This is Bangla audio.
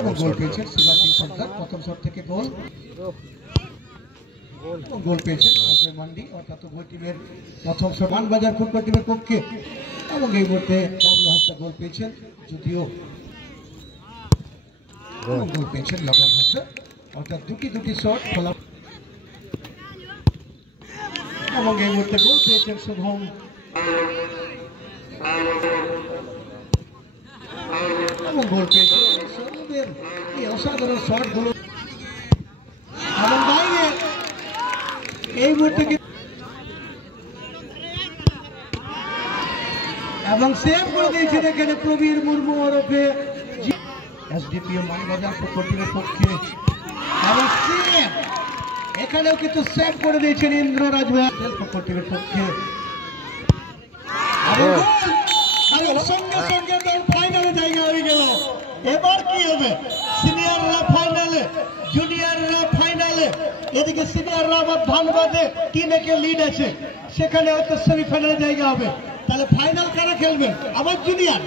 এবং গোল পেয়েছেন শিবাজী সরকার। প্রথম শট থেকে গোল গোল পেয়েছেন অজয় মান্ডি, অর্থাৎ উভয় টিমের প্রথম শট মানবাজার ফুটবল টিমের পক্ষে। এবং এই মুহূর্তে বাবলু হাসদা গোল পেয়েছেন, যদিও গোল পেয়েছেন লগন হাসদা, অর্থাৎ দুটি শট খোলা। এবং এই মুহূর্তে গোল পেয়েছেন শুভম, এবং গোল পেয়েছেন সৌরভের এই অসাধারণ শট গুলো। এবং বাইরে এই মুহূর্তে এবং সেভ করে দিয়েছেন এখানে প্রবীর মুর্মু ওরফে এসডিপিও মানবাজার ফুটবল টিমের পক্ষে। এবং সেভ এখানেও কিন্তু সেভ করে দিয়েছেন ইন্দ্র রাজভাই ফুটবল টিমের পক্ষে। সঙ্গে সঙ্গে দল ফাইনালে জায়গা হয়ে গেল। এবার কি হবে? সিনিয়ররা ফাইনালে, জুনিয়ররা ফাইনালে, এদিকে সিনিয়ররা আবার ধানবাদে 3-1 লিড আছে, সেখানে হয়তো সেমিফাইনালে জায়গা হবে। তাহলে ফাইনাল কারা খেলবেন? আবার জুনিয়র।